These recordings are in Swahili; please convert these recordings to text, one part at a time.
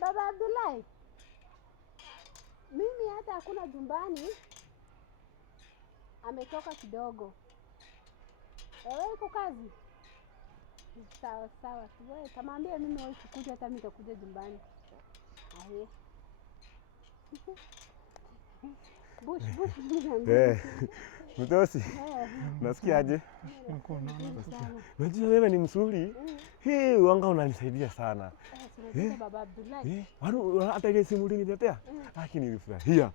Baba Abdullahi, mimi hata hakuna jumbani, ametoka kidogo. Wewe uko kazi? Sawa sawa, wewe kamwambia mimi wewe ukikuja hata mimi nitakuja jumbani. Aye. Bush. Mtosi, nasikia aje? Unajua wewe ni mzuri. Hii wanga unanisaidia sana. Baba Abdullahi. Hata ile simu uliniletea? Lakini nilifurahia.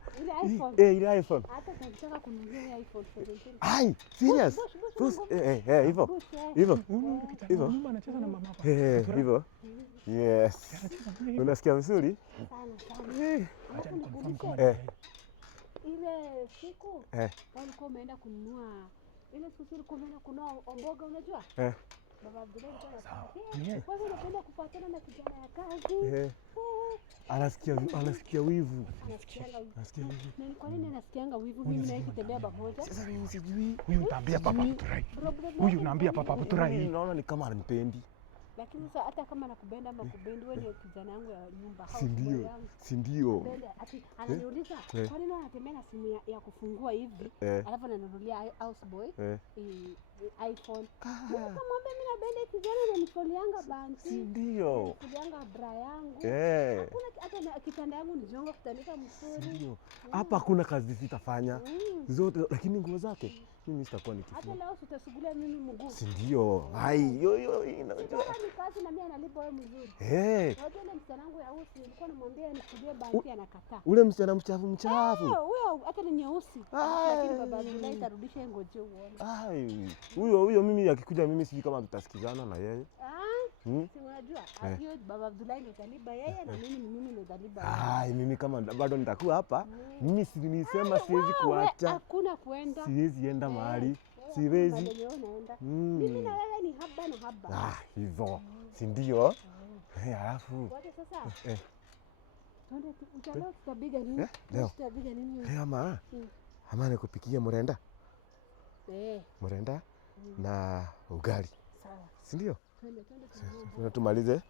Ile iPhone. Hata nataka kununua iPhone 17. Ai, serious? Hivyo. Hivyo. Mama anacheza na mama hapa. Hivyo. Yes. Unasikia vizuri? Sana. Acha niconfirm kama ile siku walikuwa umeenda kununua ile siku ulikuwa umeenda kununua mboga unajua? Baba Abdullahi alikuwa wewe unapenda kufuatana na kijana ya kazi. Anasikia wivu. Nasikia wivu. Ni kwa nini anasikianga wivu? Mimi na yeye kitembea pamoja. Sasa mimi sijui. Huyu utaambia papa Buturai. Huyu naambia papa Buturai. Naona ni kama ananipendi. Lakini sasa hata kama nakupenda ama kupendi wewe ni kijana yangu ya nyumba hao. Si ndio. Ati ananiuliza kwa nini anatembea na simu ya kufungua hivi? Alafu ananunulia houseboy iPhone. Nikamwambia mimi napenda kijana na nifolianga banti. Si ndio. Nifolianga bra yangu. Hakuna hata kitanda yangu ni jongo kutandika mzuri. Ndio. Hapa hakuna kazi sitafanya. Zote lakini nguo zake mimi sitakuwa nikifanya. Hata leo utasugulia mimi mguu. Si ndio. Hai yo inajua. Ni kazi na mimi analipa wewe mzuri. Unajua ile msichana wangu ya usi nilikuwa namwambia nikujie banti anakataa. Ule msichana mchafu. Huyo hata ni nyeusi. Lakini baba Abdullahi tarudisha ngoje uone. Huyo mimi akikuja mimi siji kama tutasikizana na yeye. Si unajua? Hiyo baba Abdullahi ndio taliba yeye na mimi ndio taliba. Mimi kama bado nitakuwa hapa, mimi nilisema siwezi kuacha. Hakuna kuenda. Siwezi enda mahali. Siwezi. Mimi na wewe ni haba na haba. Hivyo. Si ndio? Alafu. Wacha sasa. Twende utaleo tutabiga nini? Tutabiga nini? Ama nikupikia mrenda? Mrenda na ugali. Sawa. Si ndio? Twende tumalize.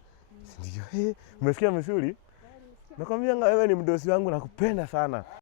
Si ndio? Umesikia mzuri? Nakwambia wewe ni mdosi wangu nakupenda sana.